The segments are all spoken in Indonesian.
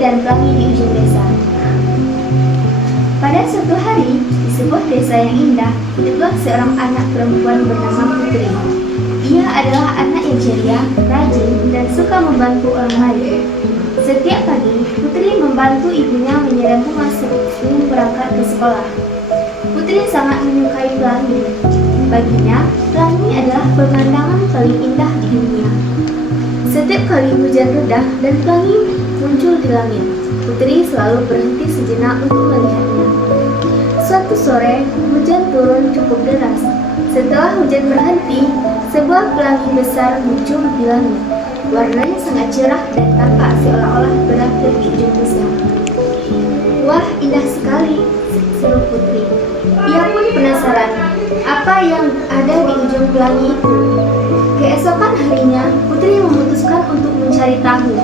dan pelangi di ujung desa. Pada suatu hari, di sebuah desa yang indah, hiduplah seorang anak perempuan bernama Putri. Ia adalah anak yang ceria, rajin, dan suka membantu orang lain. Setiap pagi, Putri membantu ibunya menyiram bunga sebelum berangkat ke sekolah. Putri sangat menyukai pelangi. Baginya, pelangi adalah pemandangan paling indah di dunia. Setiap kali hujan reda dan pelangi muncul di langit, Putri selalu berhenti sejenak untuk melihatnya. Suatu sore, hujan turun cukup deras. Setelah hujan berhenti, sebuah pelangi besar muncul di langit. Warnanya sangat cerah dan tampak seolah-olah berakhir di ujung desa. Wah, indah sekali, seru Putri. Ia pun penasaran, apa yang ada di ujung pelangi itu. Keesokan harinya, Putri memutuskan untuk mencari tahu.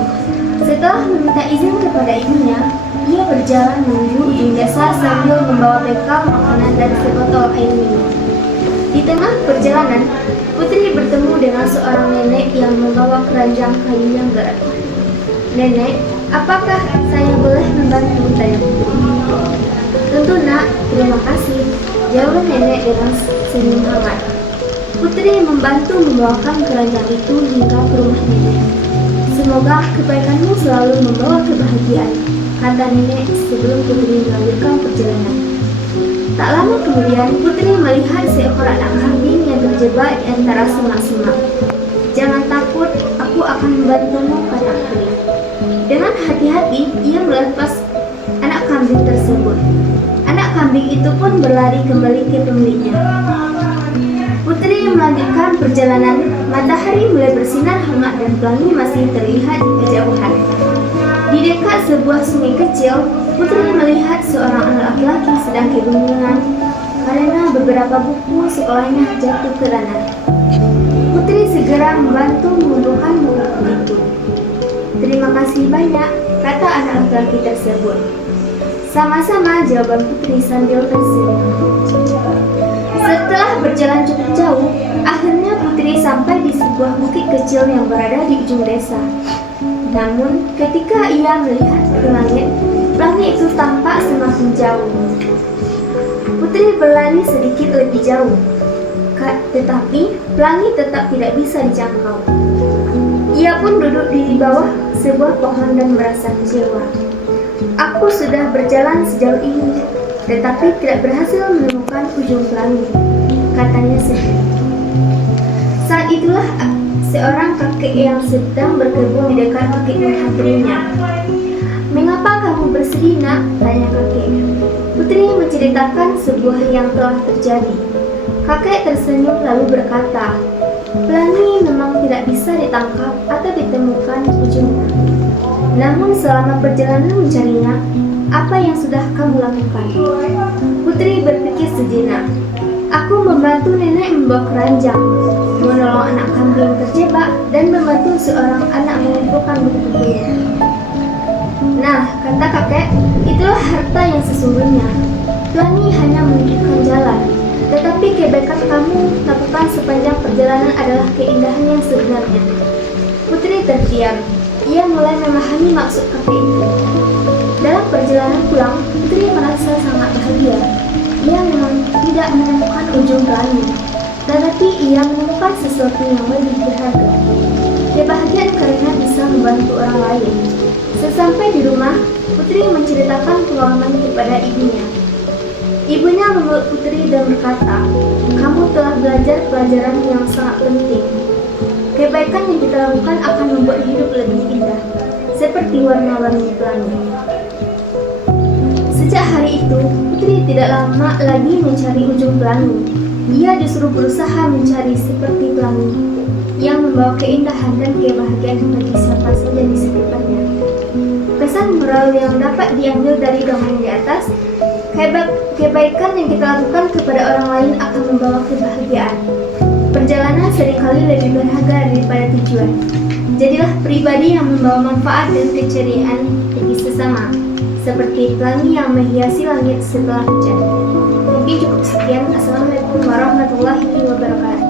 Setelah meminta izin kepada ibunya, ia berjalan menuju ujung desa sambil membawa bekal makanan dan sebotol air minum. Di tengah perjalanan, Putri bertemu dengan seorang nenek yang membawa keranjang kayu yang berat. "Nenek, apakah saya boleh membantu?" tanya Putri. "Tentu nak, terima kasih," jawab nenek dengan senyum hangat. Putri membantu membawakan keranjang itu hingga ke rumah nenek. "Semoga kebaikanmu selalu membawa kebahagiaan," kata nenek sebelum Putri melanjutkan perjalanan. Tak lama kemudian, Putri melihat seekor anak kambing yang terjebak di antara semak-semak. "Jangan takut, aku akan membantumu," kata Putri. Dengan hati-hati, ia melepas anak kambing tersebut. Anak kambing itu pun berlari kembali ke pemiliknya. Putri melanjutkan perjalanan. Matahari mulai bersinar hangat dan pelangi masih terlihat di kejauhan. Di dekat sebuah sungai kecil, Putri melihat seorang anak laki-laki sedang kebingungan karena beberapa buku sekolahnya jatuh ke danau. Putri segera membantu mengumpulkan buku itu. "Terima kasih banyak," kata anak laki-laki tersebut. "Sama-sama," jawaban Putri sambil tersenyum. Setelah berjalan cukup jauh, akhirnya Putri sampai di sebuah bukit kecil yang berada di ujung desa. Namun, ketika ia melihat ke langit, pelangi itu tampak semakin jauh. Putri berlari sedikit lebih jauh, tetapi pelangi tetap tidak bisa dijangkau. Ia pun duduk di bawah sebuah pohon dan merasa kecewa. "Aku sudah berjalan sejauh ini, tetapi tidak berhasil menemukan ujung pelangi," katanya sedih. Saat itulah seorang kakek yang sedang berkebun di dekat bukit menghampirinya. "Mengapa kamu bersedih, nak?" tanya kakek. Putri menceritakan sebuah yang telah terjadi. Kakek tersenyum lalu berkata, "Pelangi memang tidak bisa ditangkap atau ditemukan ujungnya. Namun selama perjalanan mencarinya, apa yang sudah kamu lakukan?" Putri berpikir sejenak. "Aku membantu nenek membawa keranjang, menolong anak kambing terjebak, dan membantu seorang anak mengumpulkan buku-bukunya." "Nah," kata kakek, "itulah harta yang sesungguhnya. Pelangi hanya menunjukkan jalan, tetapi kebaikan kamu lakukan sepanjang perjalanan adalah keindahan yang sebenarnya." Putri terdiam. Ia mulai memahami maksud kakek itu. Dalam perjalanan pulang, Putri merasa sangat bahagia. Ia memang tidak menemukan ujung pelangi, tetapi ia menemukan sesuatu yang lebih berharga. Kebahagiaan karena bisa membantu orang lain. Sesampai di rumah, Putri menceritakan pengalaman kepada ibunya. Ibunya memeluk Putri dan berkata, "Kamu telah belajar pelajaran yang sangat penting. Kebaikan yang kita lakukan akan membuat hidup lebih indah, seperti warna-warni pelangi." Sejak hari itu, Putri tidak lama lagi mencari ujung pelangi. Ia justru berusaha mencari seperti pelangi yang membawa keindahan dan kebahagiaan bagi siapa saja di sekitarnya. Pesan moral yang dapat diambil dari dongeng di atas, kebaikan yang kita lakukan kepada orang lain akan membawa kebahagiaan. Perjalanan seringkali lebih berharga daripada tujuan. Jadilah pribadi yang membawa manfaat dan keceriaan bagi sesama, seperti pelangi yang menghiasi langit setelah hujan. Mungkin cukup sekian. Assalamualaikum warahmatullahi wabarakatuh.